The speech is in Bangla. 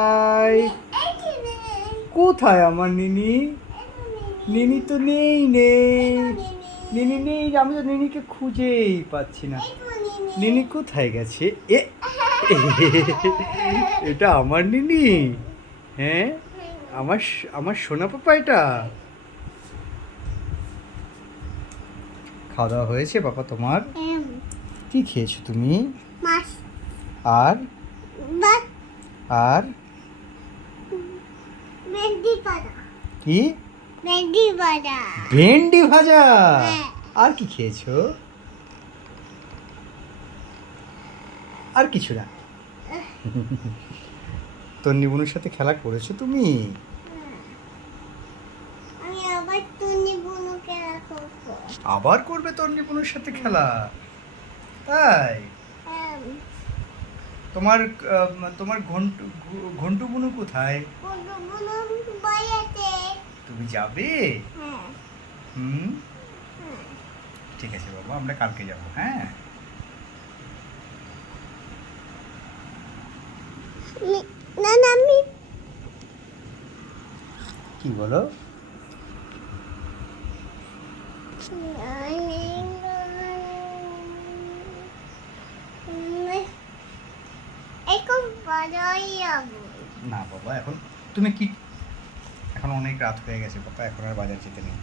হাই, কোথায় আমার নিনি? নিনি তো নেই। নিনি নেই, আমি তো নিনিকে খুঁজেই পাচ্ছি না। নিনি কোথায় গেছে? এ এটা আমার নিনি? হ্যাঁ, আমার সোনা পাপা এটা। খাওয়া দাওয়া হয়েছে বাবা তোমার? কি খেয়েছো তুমি? মাছ। আর আর ভেন্ডি ভাজা। কি? ভেন্ডি ভাজা। ভেন্ডি ভাজা। হ্যাঁ। আর কি খেয়েছো? আর কিছু না? তন্নি বুনুর সাথে খেলা করেছো তুমি? আমি আবার টুনি বুনু খেলা করবো। আবার করবে তন্নি বুনুর সাথে খেলা? তাই? তোমার তোমার ঘন্টু বুনু কোথায়? বুনু বুনু বাইরেতে। তুমি যাবে? হ্যাঁ। হুম, ঠিক আছে বাবা, আমরা কালকে যাব। হ্যাঁ, না না আমি কি বলো? এখন বাজারে যাবো। না বাবা, এখন তুমি কি, এখন অনেক রাত হয়ে গেছে বাবা, এখন আর বাজার যেতে নেই।